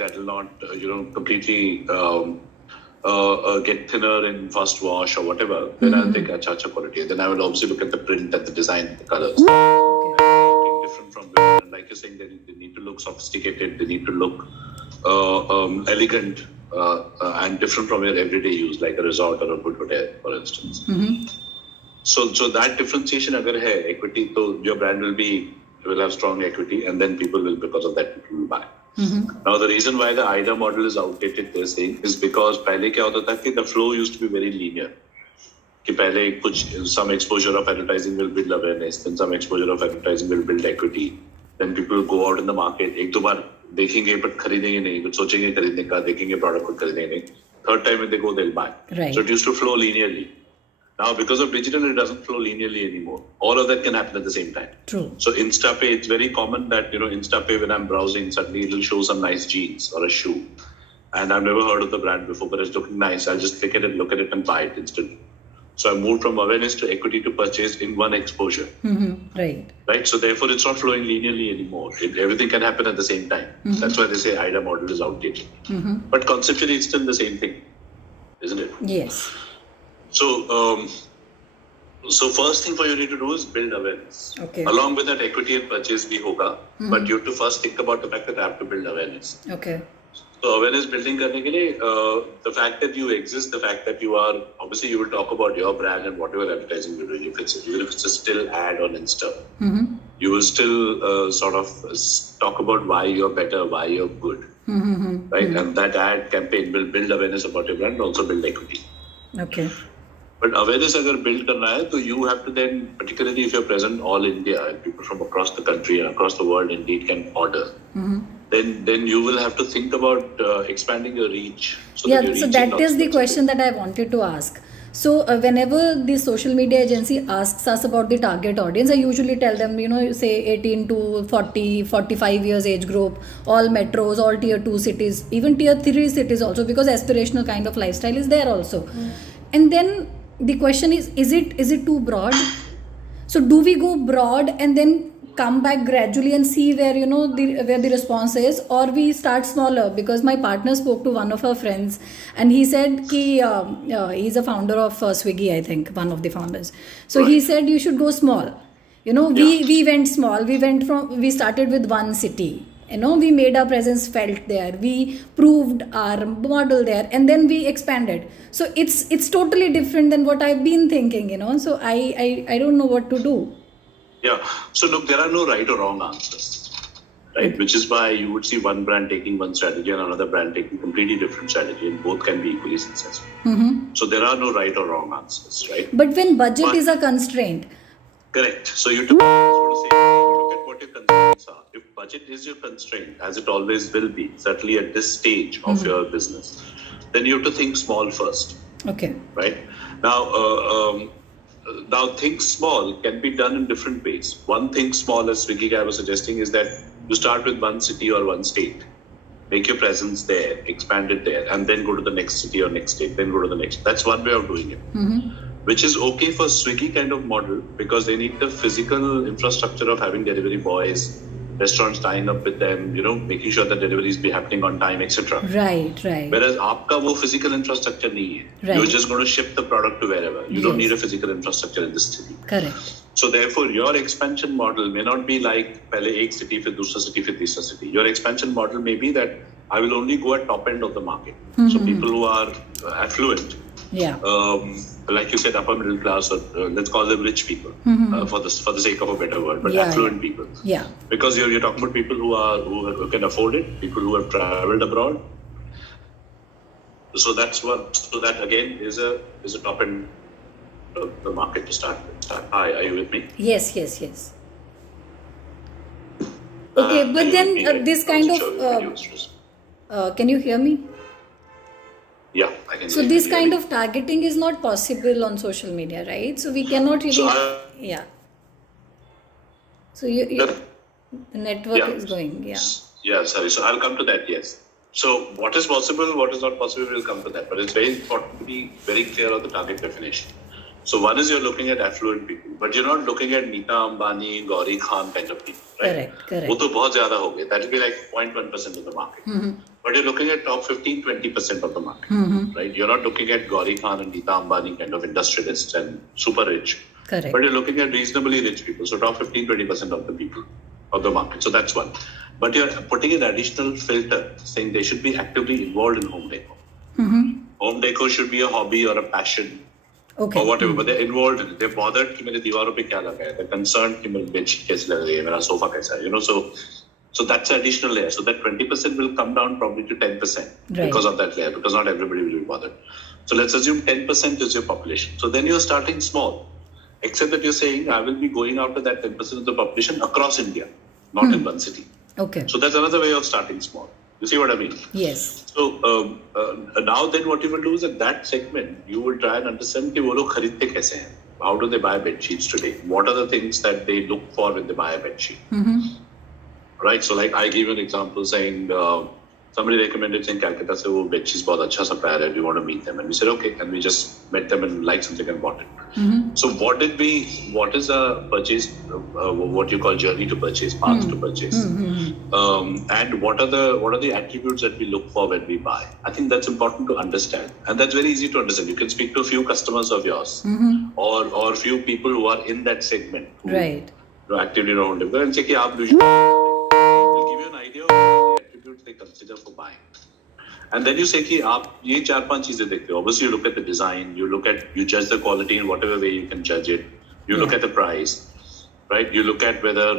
that will not, completely get thinner in first wash or whatever, then I'll take acha quality. Then I will obviously look at the print and the design, the colors. Looking different from women. And like you're saying, they need to look sophisticated. They need to look elegant and different from your everyday use, like a resort or a good hotel, for instance. So that differentiation, agar hai equity, so your brand will have strong equity, and then people will, because of that, people will buy. Now, the reason why the IDA model is outdated, they're saying, is because पहले क्या होता था कि the flow used to be very linear. कि पहले some exposure of advertising will build awareness, then some exposure of advertising will build equity. Then people will go out in the market. एक दो बार देखेंगे, but खरीदेंगे नहीं. कुछ सोचेंगे खरीदने का, देखेंगे product को खरीदेंगे नहीं. Third time when they go, they'll buy. Right. So it used to flow linearly. Now, because of digital, it doesn't flow linearly anymore. All of that can happen at the same time. True. So InstaPay, it's very common that, InstaPay, when I'm browsing, suddenly it'll show some nice jeans or a shoe. And I've never heard of the brand before, but it's looking nice. I'll just click at it, look at it and buy it instantly. So I moved from awareness to equity to purchase in one exposure. Right. So therefore, it's not flowing linearly anymore. Everything can happen at the same time. That's why they say IDA model is outdated. But conceptually, it's still the same thing, isn't it? Yes. So first thing for you need to do is build awareness. Okay. Along with that, equity and purchase bhi hoga, but you have to first think about the fact that I have to build awareness. Okay. So awareness building karne ke liye, the fact that you exist, the fact that you are, obviously you will talk about your brand and whatever advertising you're doing. Even if it's a still ad on Insta, you will still sort of talk about why you're better, why you're good, right? And that ad campaign will build awareness about your brand and also build equity. Okay. But awareness agar build karna hai, so you have to then, particularly if you're present all India and people from across the country and across the world indeed can order, then you will have to think about expanding your reach. So that is the question that I wanted to ask. So whenever the social media agency asks us about the target audience, I usually tell them, say 18 to 40, 45 years age group, all metros, all tier 2 cities, even tier 3 cities also, because aspirational kind of lifestyle is there also. And then the question is it too broad? So do we go broad and then come back gradually and see where where the response is, or we start smaller? Because my partner spoke to one of her friends and he said he's a founder of Swiggy, I think, one of the founders. So he said you should go small. We went small. We started with one city. We made our presence felt there. We proved our model there, and then we expanded. So it's totally different than what I've been thinking. So I don't know what to do. Yeah. So look, there are no right or wrong answers, right? Which is why you would see one brand taking one strategy and another brand taking completely different strategy, and both can be equally successful. So there are no right or wrong answers, right? But when budget is a constraint. Correct. So you have to look at what your constraints are. If budget is your constraint, as it always will be, certainly at this stage of your business, then you have to think small first. Okay. Right? Now think small can be done in different ways. One thing small, as Swiggy guy was suggesting, is that you start with one city or one state. Make your presence there, expand it there, and then go to the next city or next state, then go to the next. That's one way of doing it. Which is okay for Swiggy kind of model, because they need the physical infrastructure of having delivery boys, restaurants tying up with them, making sure that deliveries be happening on time, etc. Right. Whereas aapka wo physical infrastructure nahi hai. Right. You're just going to ship the product to wherever. You don't need a physical infrastructure in this city. Correct. So therefore, your expansion model may not be like pehle ek city, fir dusra city, fir tisra city. Your expansion model may be that I will only go at top end of the market. So people who are affluent. Yeah. Like you said, upper middle class, or let's call them rich people, for the sake of a better word, but affluent people. Yeah. Because you're talking about people who can afford it, people who have traveled abroad. So that again is a top end of the market to start with. Hi, are you with me? Yes. Okay, but then this kind of can you hear me? Yeah, I can. So this kind of targeting is not possible on social media, right? So we cannot really. So the network is going. Yeah. Sorry. So I'll come to that. Yes. So what is possible, what is not possible, we'll come to that. But it's very important to be very clear on the target definition. So one is you're looking at affluent people, but you're not looking at Nita Ambani, Gauri Khan kind of people, right? Correct. वो तो बहुत ज़्यादा हो गए. That will be like 0.1% of the market. But you're looking at top 15, 20% of the market, right? You're not looking at Gauri Khan and Neeta Ambani kind of industrialists and super rich. Correct. But you're looking at reasonably rich people. So top 15, 20% of the people of the market. So that's one. But you're putting an additional filter saying they should be actively involved in home decor. Home decor should be a hobby or a passion or whatever, but they're involved in it. They're bothered कि मेरे दीवारों पे क्या लगा है. They're concerned कि मेरी bedsheet कैसी लग रही है, मेरा सोफा कैसा है. You know, so that's an additional layer. So that 20% will come down probably to 10% because of that layer, because not everybody will be bothered. So let's assume 10% is your population. So then you're starting small, except that you're saying I will be going after that 10% of the population across India, not in one city. Okay. So that's another way of starting small. You see what I mean? Yes. So now then what you will do is at that segment, you will try and understand कि वो लोग खरीदते कैसे हैं. How do they buy bed sheets today? What are the things that they look for when they buy a bed sheet? Right? So like I give you an example saying somebody recommended saying Calcutta se wo bed sheets बहुत अच्छा supplier है. Do you want to meet them? And we said okay, and we just met them and liked something and bought it. So what is a purchase, what you call journey to purchase, path to purchase, and what are the attributes that we look for when we buy? I think that's important to understand, and that's very easy to understand. You can speak to a few customers of yours, or few people who are in that segment, Right. who actively around it, and say कि आप will give you an idea of the attributes they consider for buying. And then you say कि आप ये 4-5 चीजें देखते हो. Obviously, you look at the design, you judge the quality in whatever way you can judge it. You look at the price, right? You look at whether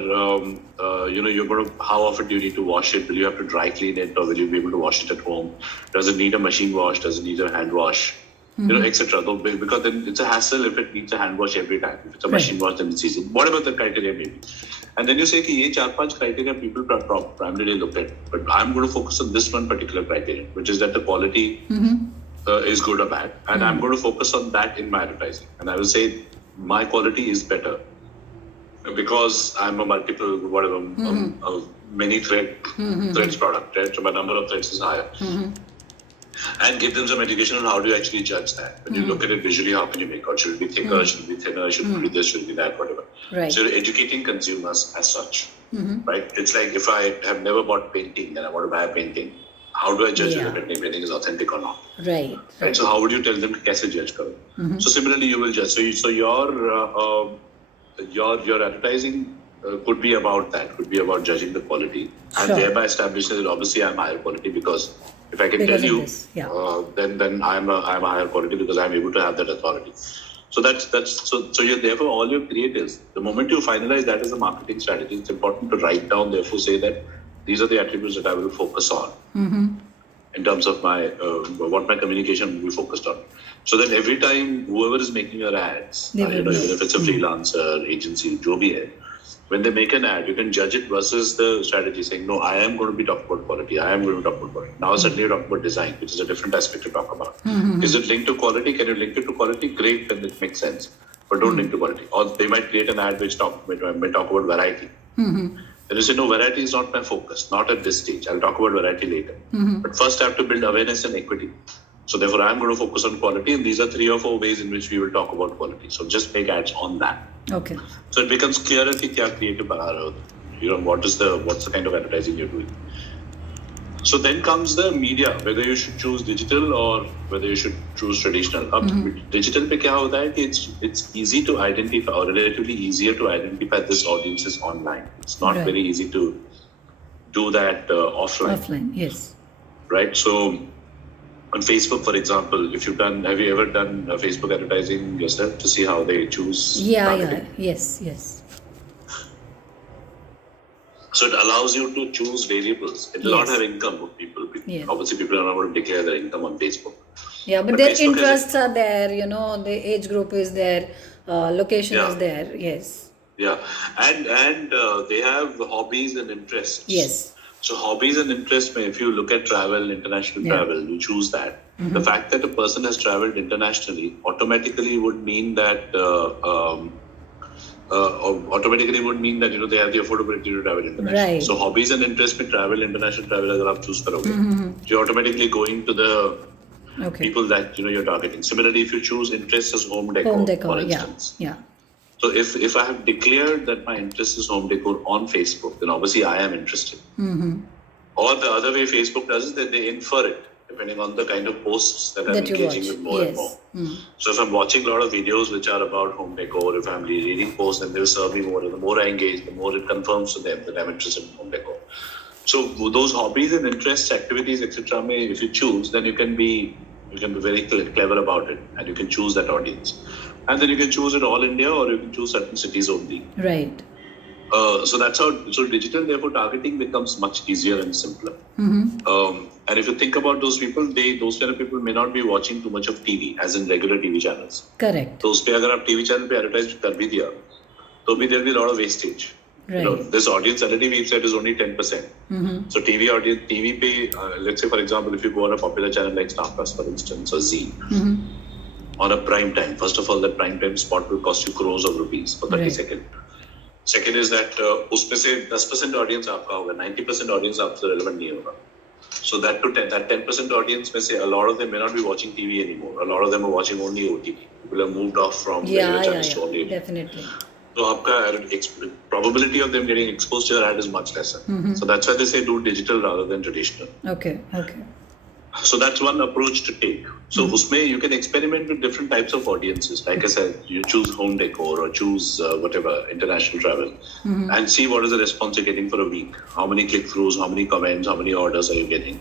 you're going to, how often do you need to wash it? Will you have to dry clean it, or will you be able to wash it at home? Does it need a machine wash? Does it need a hand wash? Etc. Because then it's a hassle if it needs a hand wash every time. If it's a machine wash, then it's easy. Whatever the criteria may be. And then you say कि ये 4-5 criteria people primarily look at, but I'm going to focus on this one particular criterion, which is that the quality is good or bad, and I'm going to focus on that in my advertising. And I will say my quality is better because I'm a multiple many threads product, right? So my number of threads is higher. And give them some education on how do you actually judge that. When you look at it visually, how can you make out? Should it be thicker? Should it be thinner? Should it be this? Should it be that? Whatever. Right. So you're educating consumers as such. Right? It's like if I have never bought painting and I want to buy a painting, how do I judge if a painting is authentic or not? Right. Right. So how would you tell them to कैसे judge करो? So similarly, you will judge. So your advertising could be about that. Could be about judging the quality and thereby establishing that obviously I'm higher quality because. If I can tell you, then I'm a higher quality because I'm able to have that authority. So so you're therefore all your creatives. The moment you finalize that as a marketing strategy, it's important to write down. Therefore, say that these are the attributes that I will focus on in terms of my what my communication will be focused on. So that every time whoever is making your ads, even if it's a freelancer agency, जो भी है, when they make an ad, you can judge it versus the strategy saying, no, I am going to be talking about quality. I am going to talk about quality. Now suddenly you're talking about design, which is a different aspect to talk about. Is it linked to quality? Can you link it to quality? Great, then it makes sense. But don't link to quality. Or they might create an ad which may talk about variety. Then you say, no, variety is not my focus, not at this stage. I'll talk about variety later. But first I have to build awareness and equity. So therefore, I'm going to focus on quality, and these are 3 or 4 ways in which we will talk about quality. So just make ads on that. Okay. So it becomes clearer कि क्या creative बना रहे हो. What's the kind of advertising you're doing. So then comes the media, whether you should choose digital or whether you should choose traditional. Digital पे क्या होता है कि it's easy to identify, or relatively easier to identify this audience is online. It's not very easy to do that offline. Offline, yes. Right. So. On Facebook, for example, have you ever done Facebook advertising yourself to see how they choose? Yes. So it allows you to choose variables. It will not have income of people. Obviously, people are not going to declare their income on Facebook. Yeah, but their Facebook interests are there. The age group is there, location is there. Yes. Yeah, and they have hobbies and interests. Yes. So hobbies and interests, if you look at travel, international travel, you choose that. The fact that a person has traveled internationally automatically would mean that they have the affordability to travel internationally. Right. So hobbies and interests में travel, international travel अगर आप choose करोगे, you're automatically going to the people that you're targeting. Similarly, if you choose interests as home decor, for instance. Yeah. So if I have declared that my interest is home decor on Facebook, then obviously I am interested. Or the other way Facebook does is that they infer it depending on the kind of posts that I'm That you engaging watch. with more and Yes. more. So if I'm watching a lot of videos which are about home decor, if I'm reading posts, then they'll serve me more. And the more I engage, the more it confirms to them that I'm interested in home decor. So those hobbies and interests, activities, etc. If you choose, then you can be very clever about it, and you can choose that audience. And then you can choose it all India, or you can choose certain cities only. Right. So that's how. So digital, therefore, targeting becomes much easier and simpler. And if you think about those people, those kind of people may not be watching too much of TV, as in regular TV channels. Correct. तो उस पे अगर आप TV channel पे advertise कर भी दिया, तो भी there'll be a lot of wastage. Right. This audience already we've said is only 10%. So TV audience, TV पे, let's say for example, if you go on a popular channel like Star Plus, for instance, or Z, on a prime time, first of all, that prime time spot will cost you crores of rupees for 30 seconds. Second is that उसमें से 10% audience आपका होगा, 90% audience आपसे relevant नहीं होगा. So that 10% audience में से a lot of them may not be watching TV anymore. A lot of them are watching only OTT. People have moved off from regular channels to only. Definitely. So आपका probability of them getting exposed to your ad is much lesser. So that's why they say do digital rather than traditional. Okay. So that's one approach to take. So usme you can experiment with different types of audiences. Like I said, you choose home decor or choose whatever, international travel, and see what is the response you're getting for a week. How many click-throughs, how many comments, how many orders are you getting?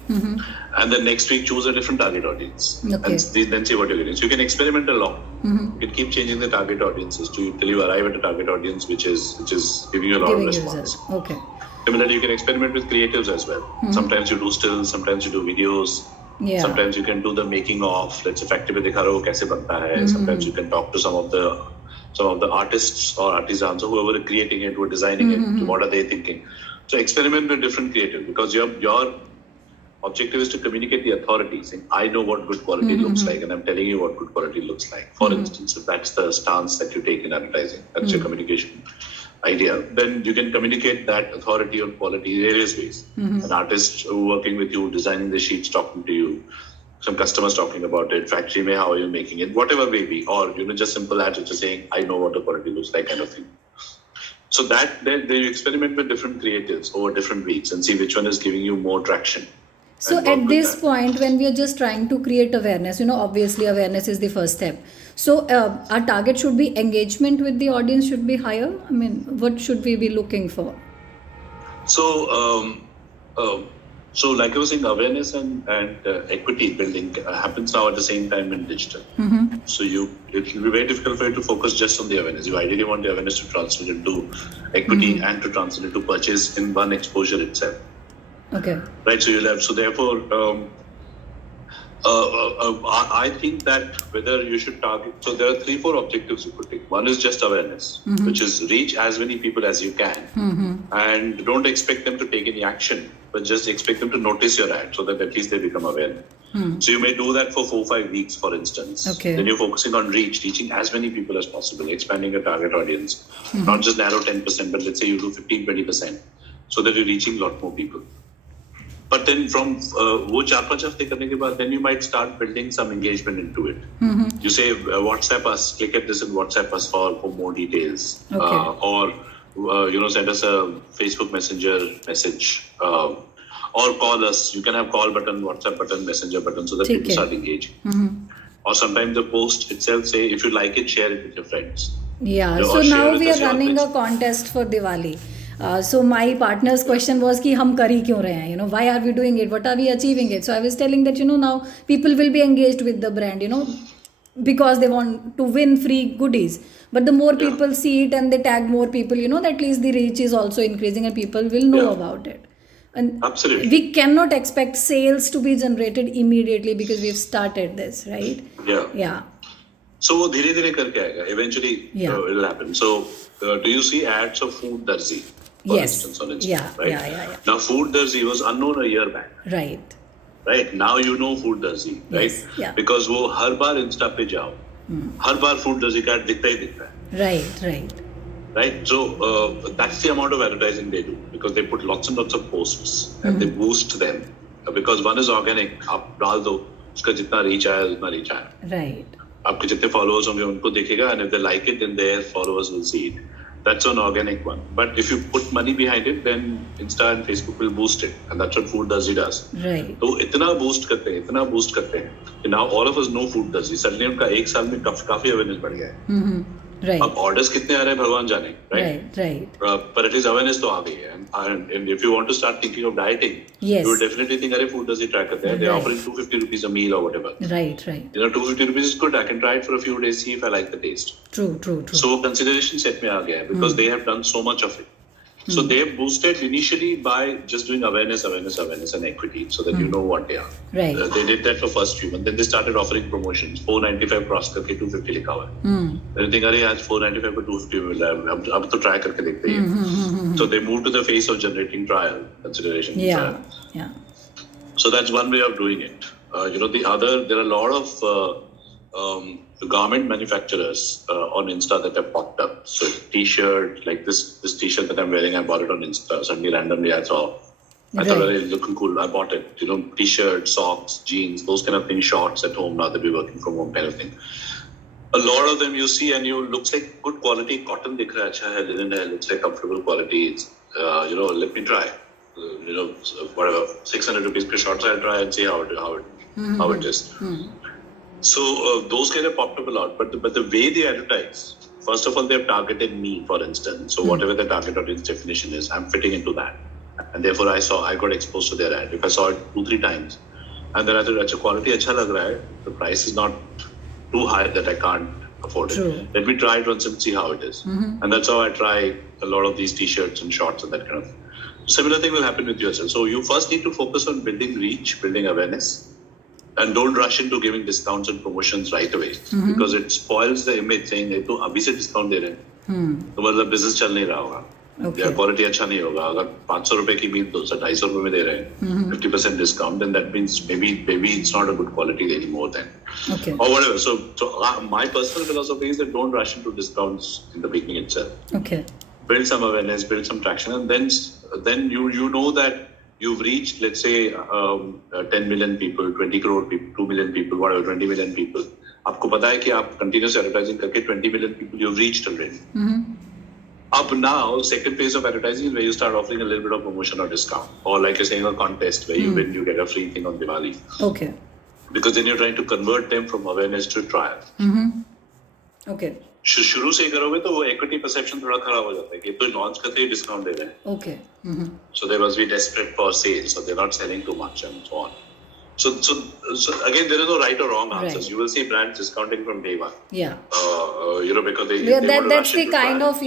And then next week choose a different target audience. Okay. And then see what you're getting. So you can experiment a lot. You can keep changing the target audiences till you arrive at a target audience which is giving you a lot of response. Okay. Similarly, you can experiment with creatives as well. Sometimes you do stills, sometimes you do videos. Yeah. Sometimes you can do the making of, let's say factory में दिखा रहे हो कैसे बनता है. Sometimes you can talk to some of the artists or artisans or whoever are creating it, who are designing it. What are they thinking? So experiment with different creatives, because your objective is to communicate the authority, saying I know what good quality looks like, and I'm telling you what good quality looks like. For instance, if that's the stance that you take in advertising, that's your communication idea, then you can communicate that authority on quality in various ways. An artist working with you, designing the sheets, talking to you, some customers talking about it, factory mein, how are you making it, whatever may be, or just simple ads which are saying, I know what the quality looks like, kind of thing. So that then you experiment with different creatives over different weeks and see which one is giving you more traction. So at this point, when we are just trying to create awareness, obviously awareness is the first step. So our target should be engagement with the audience should be higher. I mean, what should we be looking for? So, so like I was saying, awareness and equity building happens now at the same time in digital. So it will be very difficult for you to focus just on the awareness. You ideally want the awareness to translate into equity and to translate into purchase in one exposure itself. Okay. Right. So you'll have. So therefore, I think that whether you should target. So there are 3-4 objectives you could take. One is just awareness, which is reach as many people as you can, and don't expect them to take any action, but just expect them to notice your ad, so that at least they become aware. So you may do that for 4-5 weeks, for instance. Okay. Then you're focusing on reaching as many people as possible, expanding your target audience, not just narrow 10%, but let's say you do 15-20%, so that you're reaching a lot more people. But then from वो 4-5 हफ्ते करने के बाद, then you might start building some engagement into it. You say WhatsApp us, click at this and WhatsApp us for more details, or send us a Facebook Messenger message, or call us. You can have call button, WhatsApp button, Messenger button, so that people start engaging. Or sometimes the post itself say, if you like it, share it with your friends. Yeah. So now we are running a contest for Diwali. So my partner's question was कि हम कर ही क्यों रहे हैं, why are we doing it, what are we achieving it? So I was telling that now people will be engaged with the brand, because they want to win free goodies. But the more people see it and they tag more people, that at least the reach is also increasing and people will know about it. And absolutely, we cannot expect sales to be generated immediately because we've started this, right? Yeah. So वो धीरे-धीरे करके आएगा. Eventually, it will happen. So do you see ads of Food Darzi? For instance, on Instagram, right? Yeah. Now, Food Darzi was unknown a year back. Right. Now you know Food Darzi, right? Yes, yeah. Because वो हर बार Insta पे जाओ, हर बार Food Darzi का ad दिखता ही दिखता है. Right. So that's the amount of advertising they do, because they put lots and lots of posts and they boost them, because one is organic. आप डाल दो, उसका जितना reach आया उतना reach आया. Right. आपके जितने followers होंगे उनको देखेगा, and if they like it, then their followers will see it. That's an organic one. But if you put money behind it, then Insta and Facebook will boost it. And that's what Food Dazzy does. Right. तो इतना boost करते हैं कि now all of us know Food Dazzy. Suddenly उनका एक साल में काफी awareness बढ़ गया है. Right. अब orders कितने आ रहे हैं भगवान जाने, right? Right. But at least awareness तो आ गई है. And if you want to start thinking of dieting, yes, you will definitely think, अरे Food Dazzy try करते हैं. They're offering 250 rupees a meal or whatever. Right. 250 rupees is good. I can try it for a few days, see if I like the taste. True. So consideration set में आ गया है because they have done so much of it. So they have boosted initially by just doing awareness and equity so that you know what they are. Right. They did that for first few months. Then they started offering promotions. 495 cross करके 250 लिखा हुआ है. Then you think अरे आज 495 को 250 मिल रहा है. अब तो try करके देखते हैं. So they moved to the phase of generating trial consideration. Yeah. So that's one way of doing it. The other, there are a lot of garment manufacturers on Insta that have popped up. So T-shirt, like this T-shirt that I'm wearing, I bought it on Insta. Suddenly, randomly, I saw. I thought, it's looking cool. I bought it. T-shirt, socks, jeans, those kind of things, shorts at home now that we're working from home kind of thing. A lot of them you see and you looks like good quality cotton. Dikh raha hai, acha hai, linen hai, looks like comfortable quality. It's, let me try. Whatever, 600 rupees per shorts, I'll try and see how it is. So those kind of popped up a lot, but the way they advertise, first of all, they have targeted me, for instance. So whatever the target audience definition is, I'm fitting into that, and therefore I got exposed to their ad. If I saw it 2-3 times, and then I thought, "Acha quality अच्छा लग रहा है, the price is not too high that I can't afford it. Let me try it once and see how it is." And that's how I try a lot of these T-shirts and shorts and that kind of. Similar thing will happen with yourself. So you first need to focus on building reach, building awareness. And don't rush into giving discounts and promotions right away because it spoils the image saying तो अभी से discount दे रहे हैं तो मतलब business चल नहीं रहा होगा या quality अच्छा नहीं होगा अगर 500 रुपए की मील 250 रुपए में दे रहे हैं 50% discount then that means maybe it's not a good quality anymore then or whatever so my personal philosophy is that don't rush into discounts in the beginning itself build some awareness build some traction and then you know that you've reached, let's say, 10 million people, 20 crore people, 2 million people, whatever, 20 million people. आपको पता है कि आप continuous advertising करके 20 million people you've reached already. Up now, second phase of advertising is where you start offering a little bit of promotion or discount. Or like you're saying, a contest where you win, you get a free thing on Diwali. Okay. Because then you're trying to convert them from awareness to trial. Okay. शुरू से करोगे तो वो equity perception थोड़ा खराब हो जाता है कि तो launch करते ही discount दे रहे हैं. Okay. So they must be desperate for sales, so they're not selling too much and so on. So again, there is no right or wrong answers. Right. You will see brands discounting from day one. Yeah. Because they that's the kind of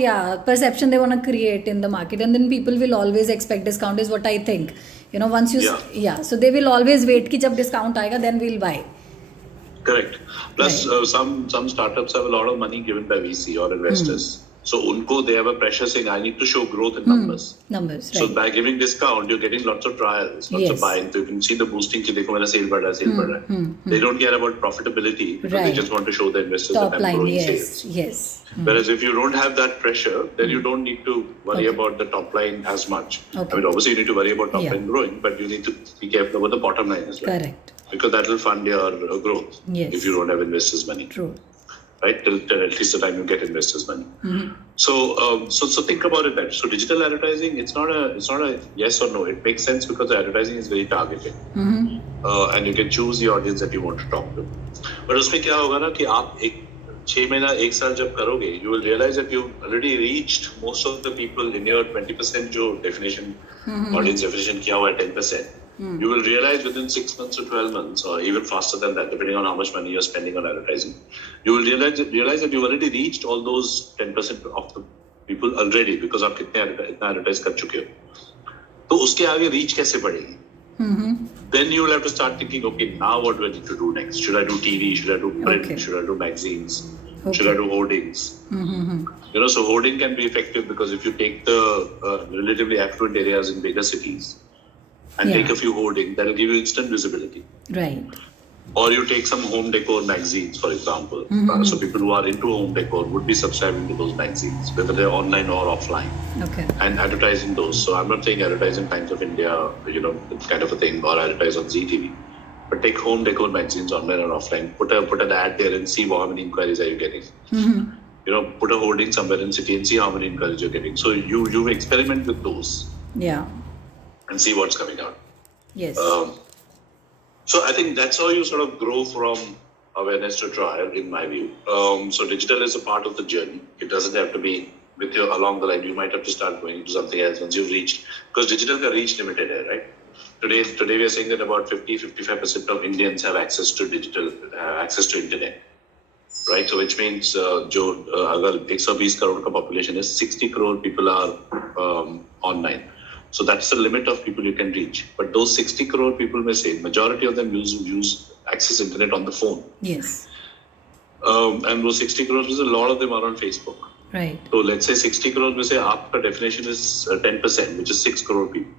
perception they want to create in the market, and then people will always expect discount is what I think. Once you so they will always wait कि जब discount आएगा then we'll buy. Correct. Plus, some startups have a lot of money given by VC or investors. So, they have a pressure saying, I need to show growth in numbers. Numbers, right. So, by giving discount, you're getting lots of trials, lots of buying. So, you can see the boosting, कि देखो मेरा sale बढ़ रहा है. They don't care about profitability. Right. They just want to show the investors Top that I'm growing sales. Yes. Whereas if you don't have that pressure, then you don't need to worry about the top line as much. Okay. I mean, obviously you need to worry about top line growing, but you need to be careful about the bottom line as well. Correct. Because that will fund your growth. Yes. If you don't have investors' money. True. Right, till at least the time you get investors' money. So think about it that. So digital advertising, it's not a yes or no. It makes sense because the advertising is very targeted, and you can choose the audience that you want to talk to. But उसमें क्या होगा ना कि आप 6 महीना 1 साल जब करोगे, you will realize that you already reached most of the people in your 20% जो definition audience definition किया हुआ है 10%. You will realize within 6 months or 12 months, or even faster than that, depending on how much money you're spending on advertising, you will realize that you've already reached all those 10% of the people already because आप कितना advertise कर चुके हो. तो उसके आगे reach कैसे बढ़ेगी? Then you will have to start thinking, okay, now what do I need to do next? Should I do TV? Should I do print? Okay. Should I do magazines? Okay. Should I do hoardings? So hoarding can be effective because if you take the relatively affluent areas in bigger cities, and take a few hoardings, that will give you instant visibility. Right. Or you take some home decor magazines, for example. So people who are into home decor would be subscribing to those magazines, whether they're online or offline. Okay. And advertising those. So I'm not saying advertise in Times of India, kind of a thing, or advertise on ZTV. But take home decor magazines online or offline. Put an ad there and see how many inquiries are you getting. put a hoarding somewhere in city and see how many inquiries you're getting. So you experiment with those. Yeah. And see what's coming out. Yes. So I think that's how you sort of grow from awareness to trial, in my view. So digital is a part of the journey. It doesn't have to be with you along the line. You might have to start going into something else once you've reached, because digital can reach limited, right? Today we are saying that about 50-55% of Indians have access to digital, access to internet, right? So which means जो अगर 120 करोड़ का population is, 60 crore people are online. So that's the limit of people you can reach. But those 60 crore people may say, majority of them use access internet on the phone. Yes. And those 60 crores, a lot of them are on Facebook. Right. So let's say 60 crores, we say आपका definition is 10%, which is 6 crore people.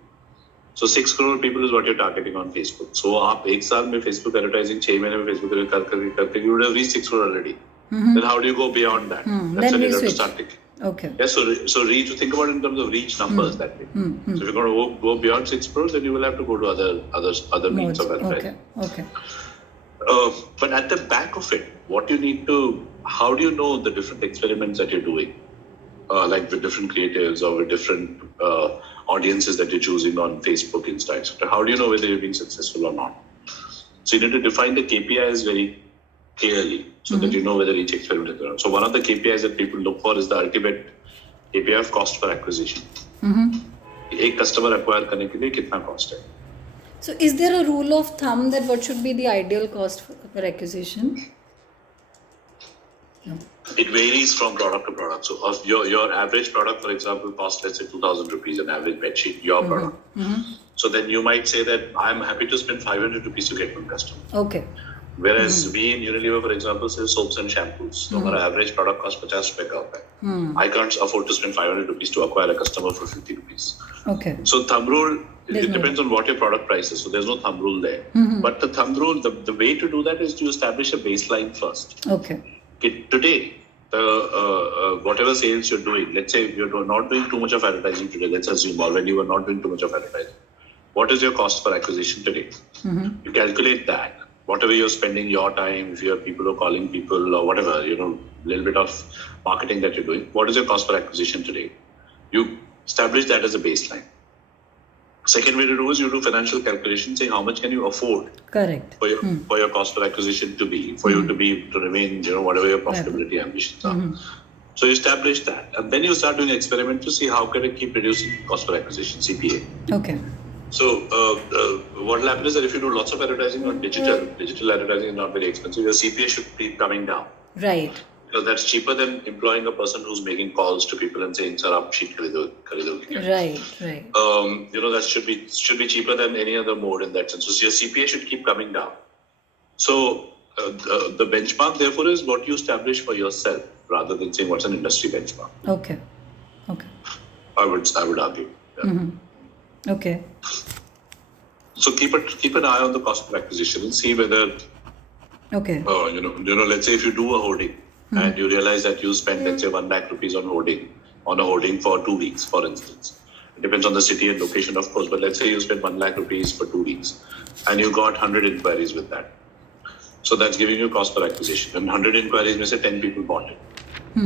So 6 crore people is what you're targeting on Facebook. So आप एक साल में Facebook advertising, 6 महीने में Facebook करके you would have reached 6 crore already. Then how do you go beyond that? That's when you have to start thinking. Okay. Yeah, so reach, think about it in terms of reach numbers that way. So if you're going to go beyond 6 crores, then you will have to go to other means of advertising. Okay. But at the back of it, what you need to, how do you know the different experiments that you're doing, like with different creatives or with different audiences that you're choosing on Facebook, Insta, etc. How do you know whether you're being successful or not? So you need to define the KPIs very clearly so that you know whether each experiment is done. So one of the KPIs that people look for is the ultimate KPI of cost per acquisition. एक customer acquire करने के लिए कितना cost है? So is there a rule of thumb that what should be the ideal cost per acquisition? No. It varies from product to product. So of your average product, for example, costs let's say 2,000 rupees, an average bedsheet, your product. So then you might say that I'm happy to spend 500 rupees to get one customer. Okay. Whereas we in Unilever, for example, say soaps and shampoos. So our average product cost 50 rupees ka hota hai. I can't afford to spend 500 rupees to acquire a customer for 50 rupees. Okay. So thumb rule, it depends on what your product price is. So there's no thumb rule there. But the thumb rule, the way to do that is to establish a baseline first. Okay. Today, whatever sales you're doing, let's say you're not doing too much of advertising today, let's assume, or when you were not doing too much of advertising. What is your cost per acquisition today? You calculate that. Whatever you're spending your time, if you have people who are calling people or whatever, little bit of marketing that you're doing, what is your cost per acquisition today? You establish that as a baseline. Second way to do is you do financial calculation, saying how much can you afford. Correct. For your cost per acquisition to be, for you to remain, whatever your profitability ambitions are. So you establish that, and then you start doing experiments to see how can I keep reducing cost per acquisition, CPA. Okay. So what will happen is that if you do lots of advertising on digital advertising is not very expensive. Your CPA should be coming down. Right. Because that's cheaper than employing a person who's making calls to people and saying, "Sir, aap sheet kharidoge." Right. That should be cheaper than any other mode in that sense. So your CPA should keep coming down. So the benchmark, therefore, is what you establish for yourself rather than saying what's an industry benchmark. Okay. I would argue. Yeah. Okay. So keep an eye on the cost of acquisition and see whether. Okay. Let's say if you do a hoarding and you realize that you spend, let's say, 1 lakh rupees on a hoarding for 2 weeks, for instance. It depends on the city and location, of course, but let's say you spend 1 lakh rupees for 2 weeks and you got 100 inquiries with that. So that's giving you cost per acquisition. And 100 inquiries, may say 10 people bought it.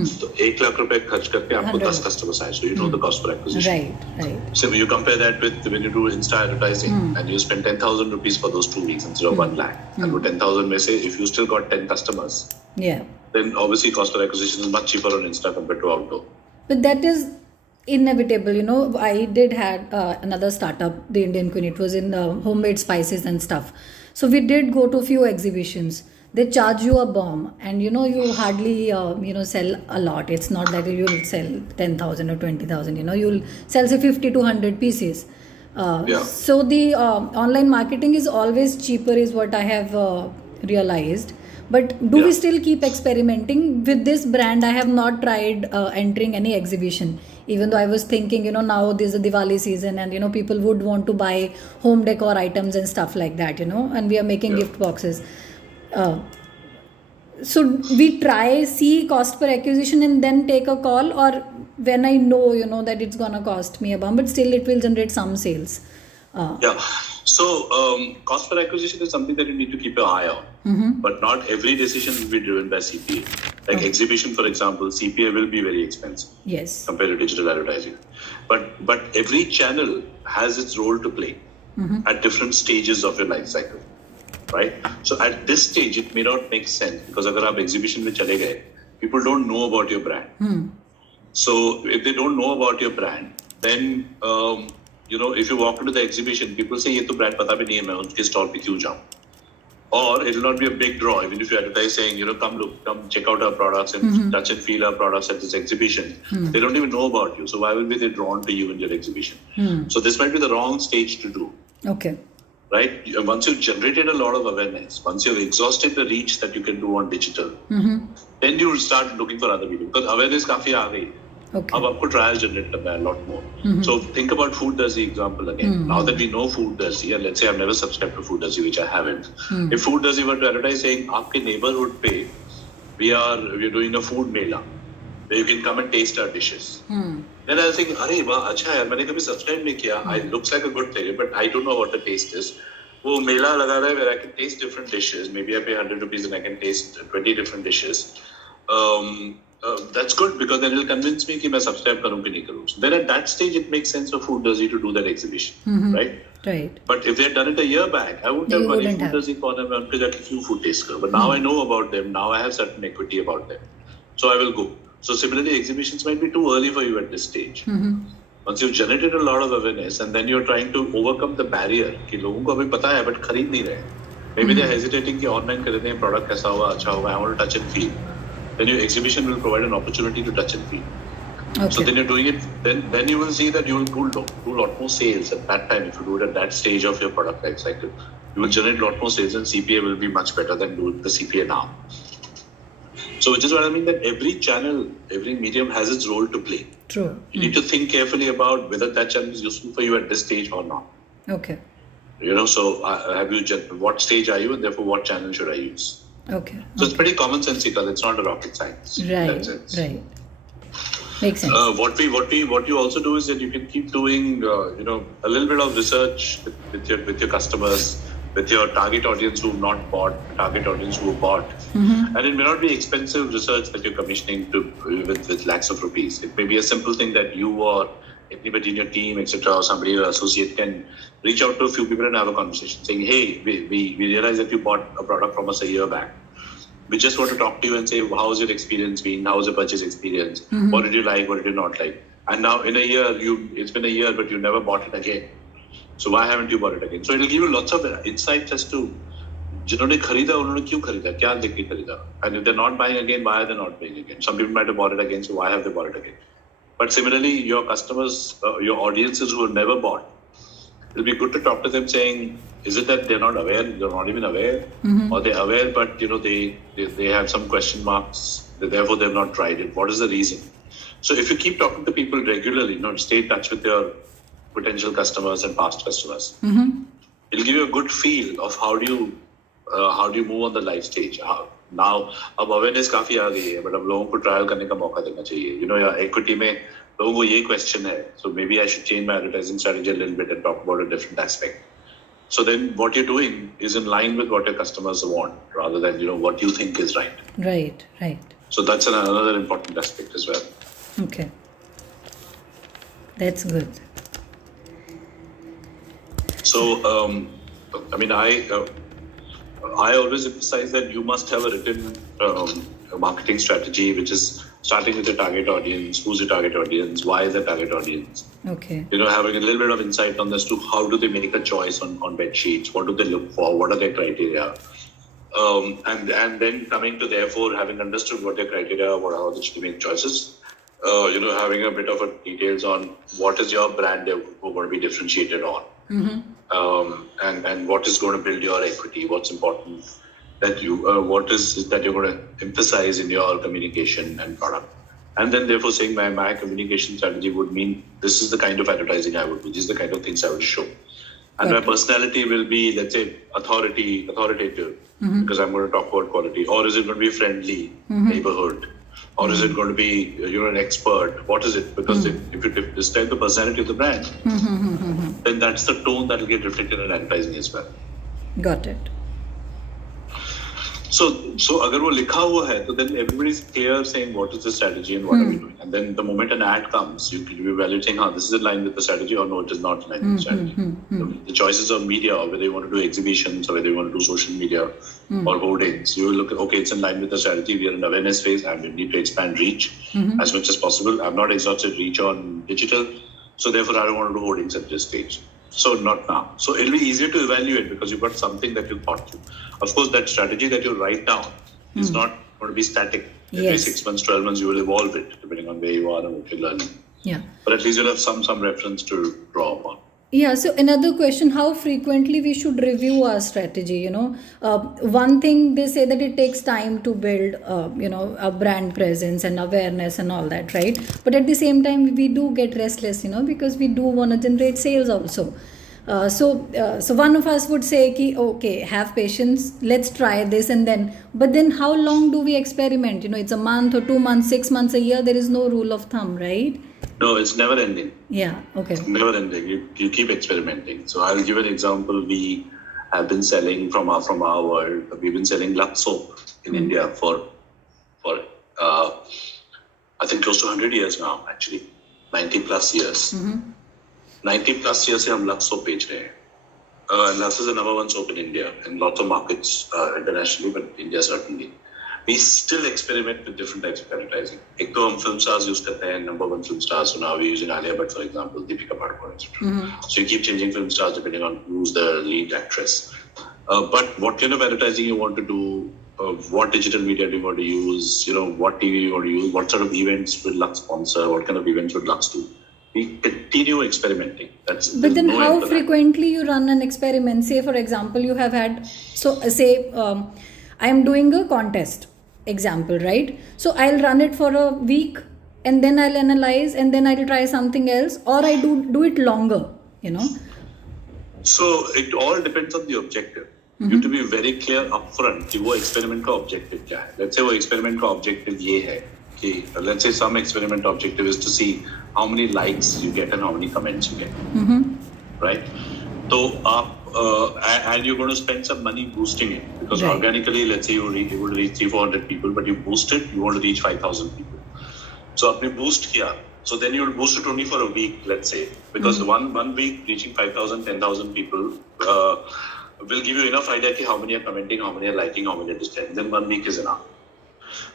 So 1 lakh rupees खर्च करके आपको 10 customers आए. So you know the cost per acquisition. Right. So you compare that with when you do Insta advertising and you spend 10,000 rupees for those 2 weeks instead of 1 lakh. And with 10,000, may say if you still got 10 customers, then obviously cost per acquisition is much cheaper on Insta compared to outdoor. But that is inevitable. I did had another startup, the Indian Queen. It was in homemade spices and stuff. So we did go to a few exhibitions. They charge you a bomb, and you hardly sell a lot. It's not that you'll sell 10,000 or 20,000. You'll sell say 50 to 100 pieces. So the online marketing is always cheaper, is what I have realized. But do we still keep experimenting with this brand? I have not tried entering any exhibition, even though I was thinking, now this is the Diwali season and, people would want to buy home decor items and stuff like that, and we are making gift boxes. So we see cost per acquisition and then take a call, or when I know, that it's going to cost me a bomb, but still it will generate some sales. So cost per acquisition is something that you need to keep your eye on, but not every decision will be driven by CPA. Like exhibition, for example, CPA will be very expensive. Yes. Compared to digital advertising. But every channel has its role to play at different stages of your life cycle. Right? So at this stage, it may not make sense because if you exhibition mein chale gaye, people don't know about your brand. So if they don't know about your brand, then if you walk into the exhibition, people say, "Ye to brand pata bhi nahi hai, main unke stall pe kyun jaun?" Or it will not be a big draw, even if you advertise saying, come look, come check out our products and touch and feel our products at this exhibition. They don't even know about you. So why will be they drawn to you in your exhibition? So this might be the wrong stage to do. Okay. Right? Once you've generated a lot of awareness, once you've exhausted the reach that you can do on digital, then you will start looking for other medium. Because awareness काफी आ गई. Okay. अब आपको trials generate करना है a lot more. So think about Food Darzi example again. Now that we know Food Darzi, and let's say I've never subscribed to Food Darzi, which I haven't. If Food Darzi were to advertise saying, आपके neighborhood पे we're doing a food mela, where you can come and taste our dishes. Then I'll think, अरे वाह अच्छा है, मैंने कभी subscribe नहीं किया. It looks like a good thing, but I don't know what the taste is. वो मेला लगा रहा है where I can taste different dishes. Maybe I pay 100 rupees and I can taste 20 different dishes. That's good because then it'll convince me कि मैं subscribe करूँ कि नहीं करूँ. So then at that stage it makes sense for Food Darzi to do that exhibition, right? Right. But if they had done it a year back, I wouldn't have worried. Food Darzi कौन है मैं उनके जाके क्यों food taste करूँ? But now I know about them. Now I have certain equity about them, so I will go. So similarly, exhibitions might be too early for you at this stage. Once you've generated a lot of awareness and then you're trying to overcome the barrier कि लोगों को अभी पता है but खरीद नहीं रहे. Maybe they're hesitating कि online खरीदें product कैसा होगा अच्छा होगा. I want to touch and feel. Then your exhibition will provide an opportunity to touch and feel. Okay. So then you're doing it. Then you will see that you will do a lot more sales at that time if you do it at that stage of your product life cycle. You will generate a lot more sales and CPA will be much better than doing the CPA now. So which is what I mean that every channel, every medium has its role to play. True. You need to think carefully about whether that channel is useful for you at this stage or not. Okay. So what stage are you and therefore what channel should I use? Okay. So it's pretty commonsensical. It's not a rocket science. Right. Right. Makes sense. What you also do is that you can keep doing a little bit of research with your customers, with your target audience who have not bought, target audience who have bought, and it may not be expensive research that you're commissioning with lakhs of rupees. It may be a simple thing that you or anybody in your team, etc., or somebody your associate can reach out to a few people and have a conversation, saying, "Hey, we realize that you bought a product from us a year back. We just want to talk to you and say, how's your experience been? How's your purchase experience? What did you like? What did you not like? And now in a year, it's been a year, but you never bought it again. So why haven't you bought it again?" So it'll give you lots of insights as to जिन्होंने खरीदा उन्होंने क्यों खरीदा, क्या देख के खरीदा, and if they're not buying again, why are they not buying again? Some people might have bought it again, so why have they bought it again? But similarly, your customers, your audiences who have never bought, it'll be good to talk to them saying, is it that they're not aware, they're not even aware, or they're aware but they have some question marks, therefore they've not tried it. What is the reason? So if you keep talking to people regularly, stay in touch with your potential customers and past customers, it'll give you a good feel of how do you move on the life stage. Now, अब awareness काफी आ गई है, but अब लोगों को trial करने का मौका देना चाहिए. या equity में लोगों को ये question है, so maybe I should change my advertising strategy a little bit and talk about a different aspect. So then what you're doing is in line with what your customers want, rather than what you think is right. Right. So that's another important aspect as well. Okay, that's good. So I always emphasize that you must have a written marketing strategy, which is starting with your target audience. Who's your target audience? Why is the target audience? Okay. Having a little bit of insight on as to how do they make a choice on bed sheets? What do they look for? What are their criteria? And then coming to therefore having understood what their criteria are, how they should make choices. Having a bit of details on what is your brand they're going to be differentiated on. And what is going to build your equity, what's important that what is that you're going to emphasize in your communication and product. And then therefore saying my communication strategy would mean this is the kind of advertising I would do, these are the kind of things I would show. And my personality will be, let's say, authoritative, because I'm going to talk about quality. Or is it going to be friendly, neighborhood? Or is it going to be, you're an expert? What is it? Because if you describe the personality of the brand, then that's the tone that will get reflected in advertising as well. Got it. So अगर वो लिखा हुआ है, तो then everybody is clear saying what is the strategy and what are we doing. And then the moment an ad comes, you will be evaluating, this is in line with the strategy or no, it is not in line with the strategy. The choices of media, or whether you want to do exhibitions or whether you want to do social media or hoardings, you will look at, okay, it's in line with the strategy. We are in awareness phase and we need to expand reach as much as possible. I've not exhausted reach on digital, so therefore I don't want to do hoardings at this stage. So not now. So it'll be easier to evaluate because you've got something that you thought through. Of course, that strategy that you write down is not going to be static. Every 6 months, 12 months, you will evolve it depending on where you are and what you're learning. Yeah. But at least you'll have some reference to draw upon. Yeah, so another question, how frequently we should review our strategy, one thing they say that it takes time to build, a brand presence and awareness and all that, right? But at the same time, we do get restless, because we do want to generate sales also. So one of us would say, okay, have patience, let's try this and then, but then how long do we experiment? It's a month or 2 months, 6 months, a year, there is no rule of thumb, right? No, it's never ending. Yeah, okay. It's never ending. You keep experimenting. So I'll give an example. We have been selling from our world. We've been selling Lux soap in India for I think close to 100 years now. Actually, 90 plus years. 90 plus years से हम Lux soap बेच रहे हैं. Lux is the number one soap in India in lots of markets internationally, but India certainly. We still experiment with different types of advertising. एक तो हम film stars use करते हैं, number one film stars. So now we're using Alia Bhatt, for example, Deepika Padukone, etc. So you keep changing film stars depending on who's the lead actress. But what kind of advertising you want to do? What digital media do you want to use? What TV you want to use? What sort of events will Lux sponsor? What kind of events would Lux do? We continue experimenting. But then how frequently you run an experiment? Say, for example, you have had, I am doing a contest. Example, right? So I'll run it for a week and then I'll analyze and then I'll try something else, or I do it longer, So it all depends on the objective. You have to be very clear upfront कि वो experiment का objective क्या है. Let's say वो experiment का objective ये है कि let's say some experiment objective is to see how many likes you get and how many comments you get. Right? So and you're going to spend some money boosting it because organically, let's say you will reach 300-400 people, but you boost it, you want to reach 5,000 people. So आपने boost किया, so then you will boost it only for a week, let's say, because one week reaching 5,000, 10,000 people will give you enough idea how many are commenting, how many are liking, how many are disliking. Then 1 week is enough.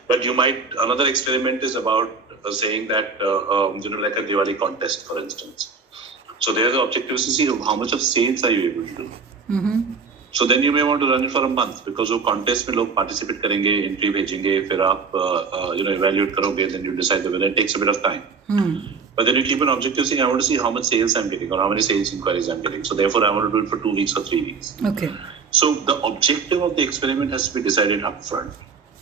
But another experiment is about saying that like a Diwali contest, for instance. So there the objective is to see how much of sales are you able to do. So then you may want to run it for a month because वो contest में लोग participate करेंगे, entry भेजेंगे, फिर आप evaluate करोगे, then you decide the winner. It takes a bit of time. But then you keep an objective saying I want to see how much sales I'm getting or how many sales inquiries I'm getting. So therefore I want to do it for 2 weeks or 3 weeks. Okay. So the objective of the experiment has to be decided upfront,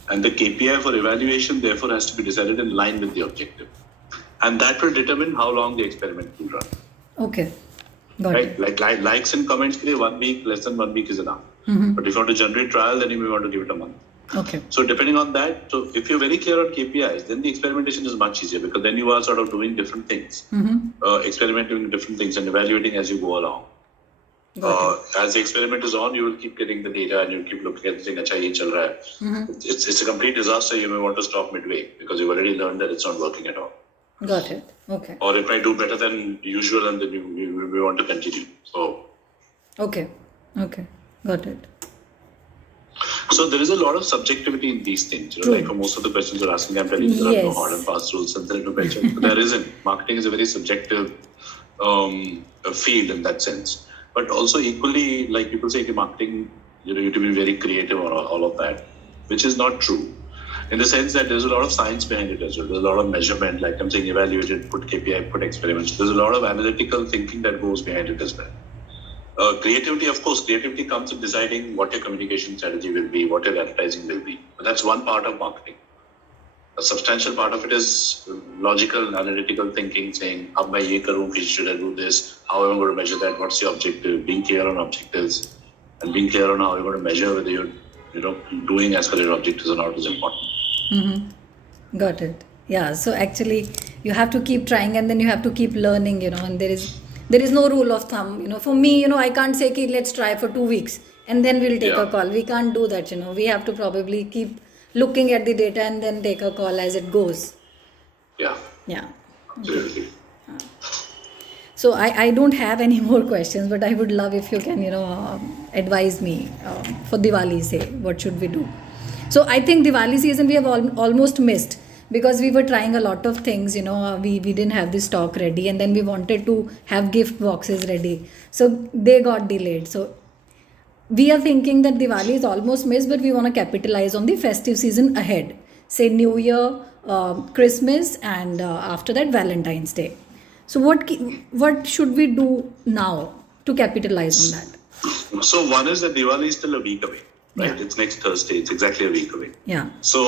and the KPI for evaluation therefore has to be decided in line with the objective, and that will determine how long the experiment will run. Okay. Got right? it. Like likes and comments के लिए 1 week, less than 1 week is enough. But if you want to generate trial, then you may want to give it a month. Okay. So depending on that, so if you're very clear on KPIs, then the experimentation is much easier because then you are sort of doing different things, experimenting with different things and evaluating as you go along. As the experiment is on, you will keep getting the data and you keep looking at the thing. अच्छा ये चल रहा है. It's a complete disaster. You may want to stop midway because you've already learned that it's not working at all. Got it. Okay. Or if I do better than usual, and then we want to continue. So. Okay. Got it. So there is a lot of subjectivity in these things. Like for most of the questions you're asking, I'm telling you there are no hard and fast rules, and there are no benchmarks. But there isn't. Marketing is a very subjective field in that sense. But also equally, like people say, marketing, you have to be very creative or all of that, which is not true. In the sense that there's a lot of science behind it as well. There's a lot of measurement, like I'm saying, evaluate it, put KPI, put experiments. There's a lot of analytical thinking that goes behind it as well. Creativity, of course, creativity comes in deciding what your communication strategy will be, what your advertising will be. But that's one part of marketing. A substantial part of it is logical, analytical thinking, saying, ab main ye karun, should I do this? How am I going to measure that? What's your objective? Being clear on objectives and being clear on how you're going to measure whether you're doing as per your objectives or not is important. Got it. Yeah. So actually, you have to keep trying, and then you have to keep learning. And there is no rule of thumb. For me, I can't say, let's try for 2 weeks, and then we'll take Yeah. a call. We can't do that, we have to probably keep looking at the data and then take a call as it goes. Yeah. Yeah. Absolutely. So I don't have any more questions, but I would love if you can, advise me for Diwali, say, what should we do? So I think Diwali season we have almost missed because we were trying a lot of things, we didn't have the stock ready, and then we wanted to have gift boxes ready. So they got delayed. So we are thinking that Diwali is almost missed, but we want to capitalize on the festive season ahead. Say New Year, Christmas, and after that Valentine's Day. So what should we do now to capitalize on that? So one is that Diwali is still a week away, right? Yeah. It's next Thursday. It's exactly a week away. Yeah. So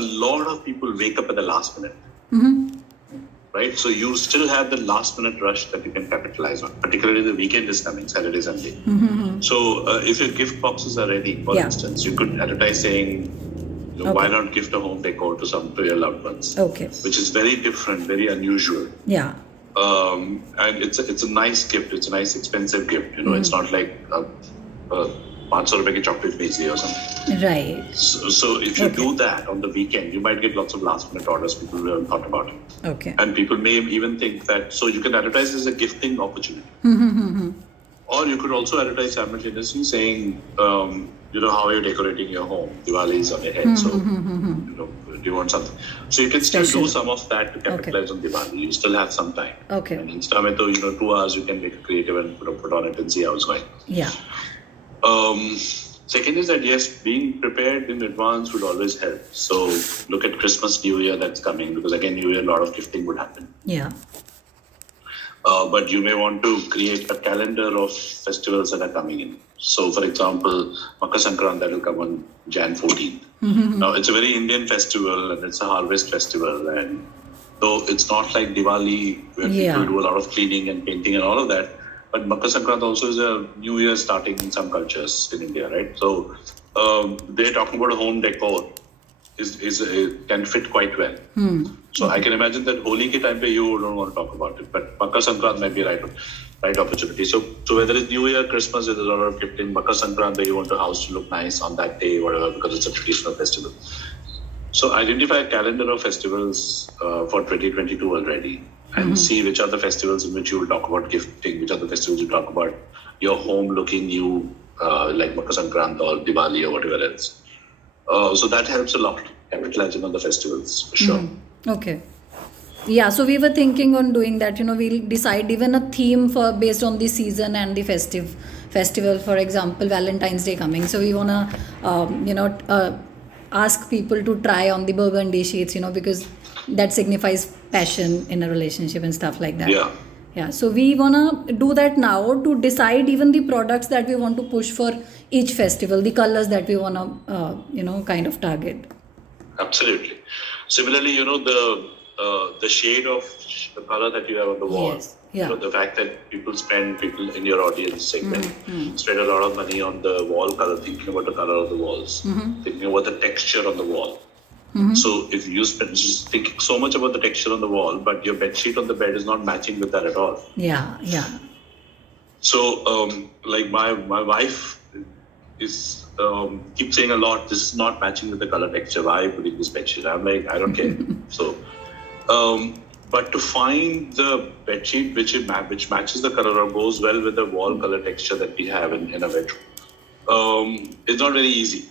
a lot of people wake up at the last minute, right? So you still have the last minute rush that you can capitalize on. Particularly the weekend is coming, Saturday, Sunday. So if your gift boxes are ready, for Yeah. instance, you could advertise saying, why not gift a home decor to your loved ones? Okay. Which is very different, very unusual. Yeah. And it's a nice gift. It's a nice expensive gift. It's not like a 500 rupees chocolate maize or something. Right. So if you do that on the weekend, you might get lots of last minute orders. People will thought about it. Okay. And people may even think that, so you can advertise as a gifting opportunity. Or you could also advertise simultaneously saying, how are you decorating your home? Diwali is on your head. So, do you want something? So you can still Special. do some of that to capitalize on Diwali. You still have some time. Okay. And Insta mein to, 2 hours you can make a creative and put on it and see how it's going. Yeah. Second is that, yes, being prepared in advance would always help. So look at Christmas, New Year that's coming, because again, New Year, a lot of gifting would happen. Yeah. But you may want to create a calendar of festivals that are coming in. So, for example, Makar Sankrant, that will come on Jan 14th. Now, it's a very Indian festival and it's a harvest festival. And though it's not like Diwali, where people do a lot of cleaning and painting and all of that, but Makar Sankrant also is a new year starting in some cultures in India, right? So, they're talking about a home decor can fit quite well. So I can imagine that Holi ke time pe you don't want to talk about it, but Makar Sankrant might be right opportunity. So whether it's New Year, Christmas, there's a lot of gifting. Makar Sankrant, you want the house to look nice on that day, whatever, because it's a traditional festival. So identify a calendar of festivals for 2022 already, and see which are the festivals in which you will talk about gifting, which are the festivals you talk about your home looking new, like Makar Sankrant or Diwali or whatever else. So that helps a lot, capitalizing on the festivals, for sure. Okay. Yeah, so we were thinking on doing that, we'll decide even a theme based on the season and the festival, for example, Valentine's Day coming. So we want to, ask people to try on the burgundy sheets, because that signifies passion in a relationship and stuff like that. Yeah. Yeah, so we want to do that now to decide even the products that we want to push for each festival, the colors that we want to, kind of target. Absolutely. Similarly, the shade of the color that you have on the wall. Yes. Yeah. The fact that people in your audience segment spend a lot of money on the wall color, thinking about the color of the walls, thinking about the texture on the wall. So if you spend just thinking so much about the texture on the wall, but your bed sheet on the bed is not matching with that at all. Yeah. So, like my wife is keep saying a lot, this is not matching with the color texture. Why are you putting this bed sheet? I'm like, I don't care. So, but to find the bed sheet which matches the color or goes well with the wall color texture that we have in a bedroom, it's not very easy.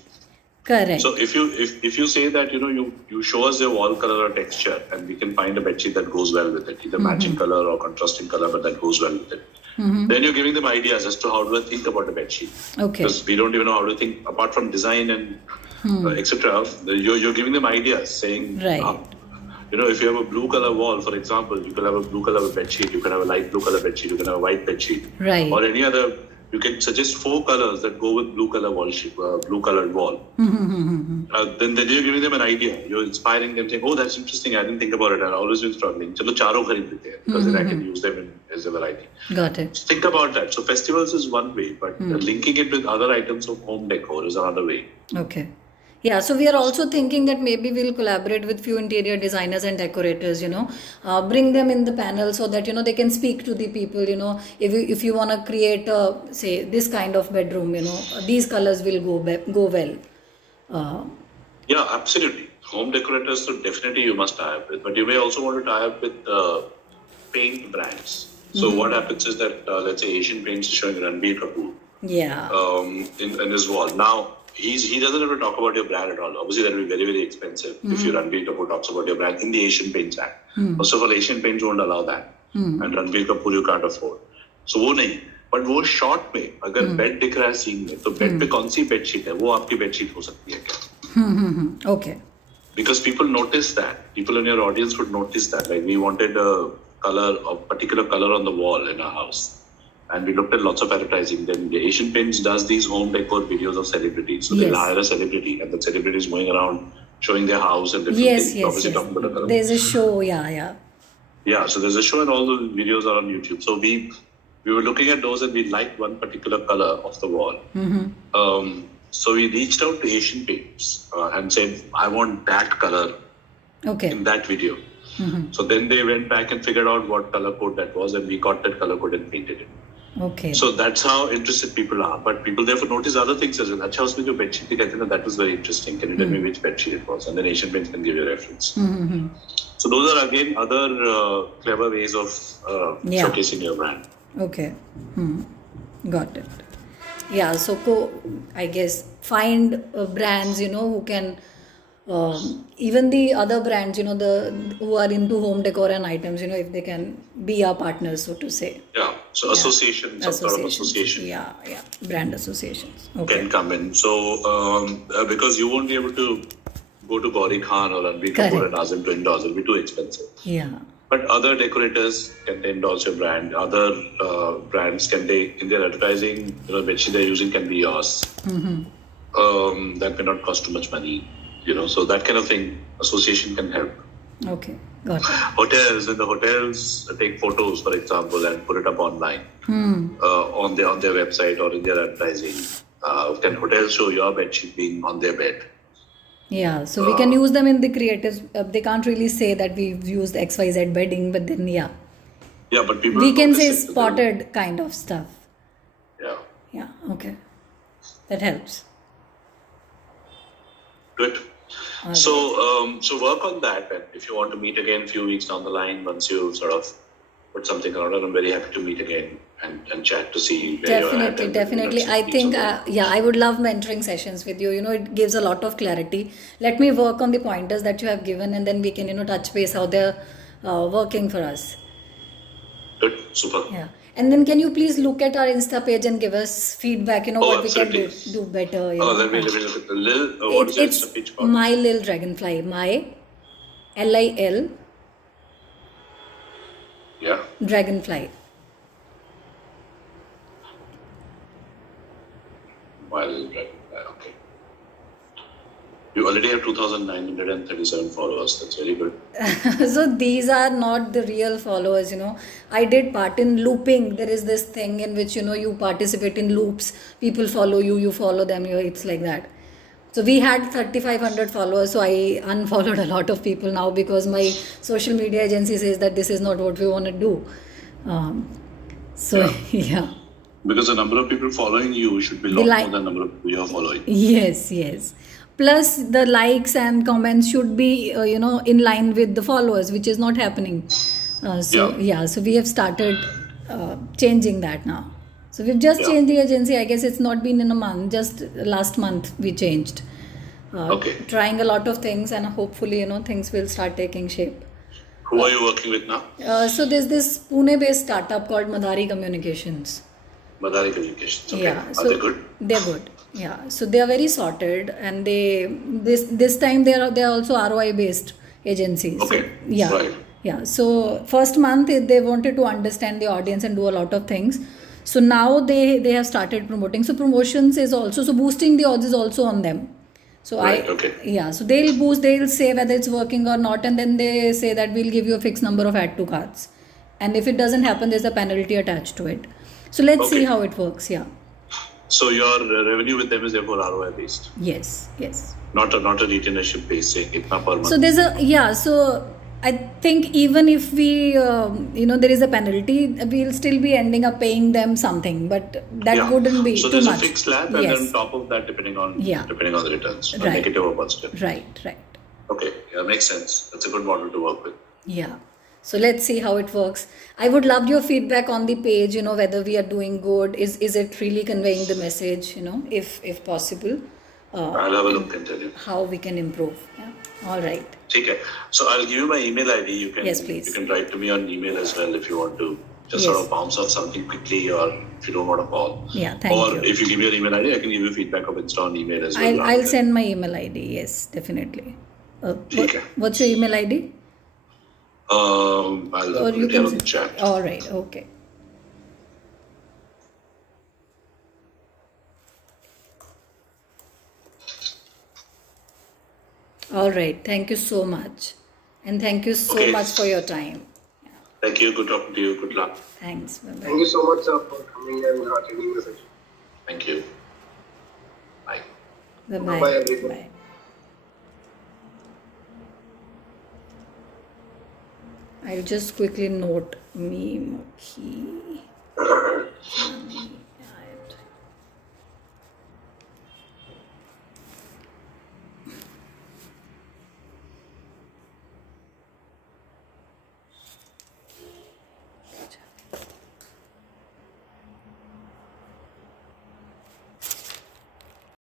Correct. So if you say that you show us your wall color or texture, and we can find a bedsheet that goes well with it, either matching color or contrasting color, but that goes well with it. Then you're giving them ideas as to how do I think about a bedsheet. Okay. Because we don't even know how to think apart from design and etc. You're giving them ideas, saying, right. If you have a blue color wall, for example, you can have a blue color bedsheet, you can have a light blue color bedsheet, you can have a white bedsheet, right, or any other. You can suggest 4 colors that go with blue color wall sheet, blue colored wall. Then you're giving them an idea. You're inspiring them, saying, "Oh, that's interesting. I didn't think about it. I've always been struggling. Chalo charo kharid lete hain, because then I can use them as a variety." Got it. Think about that. So festivals is one way, but linking it with other items of home decor is another way. Okay. Yeah, so we are also thinking that maybe we'll collaborate with few interior designers and decorators, bring them in the panel so that, they can speak to the people, if you want to create, say, this kind of bedroom, these colors will go well. Yeah, absolutely. Home decorators, so definitely you must tie up with, but you may also want to tie up with paint brands. So what happens is that, let's say Asian Paints is showing Ranbir Kapoor Yeah. in his wall. Now, he doesn't have to talk about your brand at all. Obviously, that will be very, very expensive if your Ranbir Kapoor talks about your brand in the Asian Paints Act. First of all, Asian Paints won't allow that. And Ranbir Kapoor you can't afford. So वो नहीं. But वो shot में अगर bed दिख रहा है scene में तो बेड पे कौन सी बेडशीट है वो आपकी बेडशीट हो सकती है क्या? Okay. Because people notice that. People in your audience would notice that. Like we wanted a particular color on the wall in our house. And we looked at lots of advertising. Then the Asian Paints does these home decor videos of celebrities. So they'll hire a celebrity and the celebrity is going around showing their house and different things. Obviously talking about the color. There's a show, yeah. Yeah, so there's a show and all the videos are on YouTube. So we were looking at those and we liked one particular color of the wall. So we reached out to Asian Paints and said, I want that color in that video. So then they went back and figured out what color code that was and we got that color code and painted it. Okay. So that's how interested people are. But people therefore notice other things as well. Acha, usme jo bedsheet dikhai thi na, that was very interesting. Can you tell me which bedsheet it was? And then Asian Paints can give you a reference. So those are again other clever ways of showcasing your brand. Okay. Got it. Yeah, so I guess find brands, who can, even the other brands, who are into home decor and items, if they can be our partners, so to say. Yeah, so association, some sort of association. Yeah, brand associations. Okay. Can come in. So, because you won't be able to go to Gauri Khan or Ranbir Kapoor and ask them to endorse, it'll be too expensive. Yeah. But other decorators can endorse your brand. Other brands can in their advertising, bedsheet they're using can be yours. That may not cost too much money, So that kind of thing, association can help. Okay, got it. Hotels, when the hotels take photos, for example, and put it up online on their website or in their advertising, can hotels show your bedsheet being on their bed? Yeah, so we can use them in the creatives. They can't really say that we've used XYZ bedding, but then Yeah, but people we can say spotted kind of stuff. Yeah, okay. That helps. Good. So work on that, and if you want to meet again a few weeks down the line, once you sort of put something around it, I'm very happy to meet again and chat to see where you're at. Definitely. I think, I would love mentoring sessions with you. It gives a lot of clarity. Let me work on the pointers that you have given and then we can, touch base how they're working for us. Good. Super. Yeah. And then can you please look at our Insta page and give us feedback, what absolutely. We can do better. Let me look at the Lil. What is your Insta page called? My Lil Dragonfly. My LIL. Yeah. Dragonfly. Okay. You already have 2,937 followers. That's very good. So these are not the real followers, I did part in looping. There is this thing in which, you participate in loops. People follow you, you follow them. It's like that. So we had 3,500 followers. So I unfollowed a lot of people now because my social media agency says that this is not what we want to do. Yeah. Because the number of people following you should be more than the number of people you are following. Yes. Plus the likes and comments should be, in line with the followers, which is not happening. So we have started changing that now. So we've just changed the agency. I guess it's not been in a month. Just last month we changed. Trying a lot of things and hopefully, things will start taking shape. Who are you working with now? So there's this Pune-based startup called Madari Communications. Madari Communications. Okay. Yeah. Are they good? They're good. Yeah. So they are very sorted, and this time they are also ROI based agencies. Okay. So, Right. Yeah. So first month they wanted to understand the audience and do a lot of things. So now they have started promoting. So promotions is also, so boosting the odds is also on them. So so they'll boost, they'll say whether it's working or not, and then they say that we'll give you a fixed number of add to cards. And if it doesn't happen, there's a penalty attached to it. So let's see how it works. Yeah. So your revenue with them is therefore ROI based, Yes, yes. not a retainership based, saying itna per month. So there's a, yeah, so I think even if we, there is a penalty, we'll still be ending up paying them something, but that wouldn't be so too much. there's a fixed slab, and Yes. then on top of that, depending on the returns, Right. negative or positive. Right. Okay, yeah, makes sense. That's a good model to work with. Yeah. So let's see how it works. I would love your feedback on the page, whether we are doing good. Is it really conveying the message, if possible. I'll have a look and tell you how we can improve. Yeah. All right. Okay. So I'll give you my email ID. You can, yes, please. You can write to me on email as well if you want to just sort of bounce off something quickly, or if you don't want to call. Yeah, thank you. Or if you give me your email ID, I can give you feedback of Insta on email as well. I'll send my email ID. Yes, definitely. What's your email ID? I'll or you put it can on the chat. All right. Okay. All right. Thank you so much. And thank you so much for your time. Yeah. Thank you. Good talking to you. Good luck. Thanks. Bye-bye. Thank you so much, sir, for coming and attending the session. Thank you. Bye. Bye-bye. Bye, everyone. Bye. I'll just quickly note Meemokhi.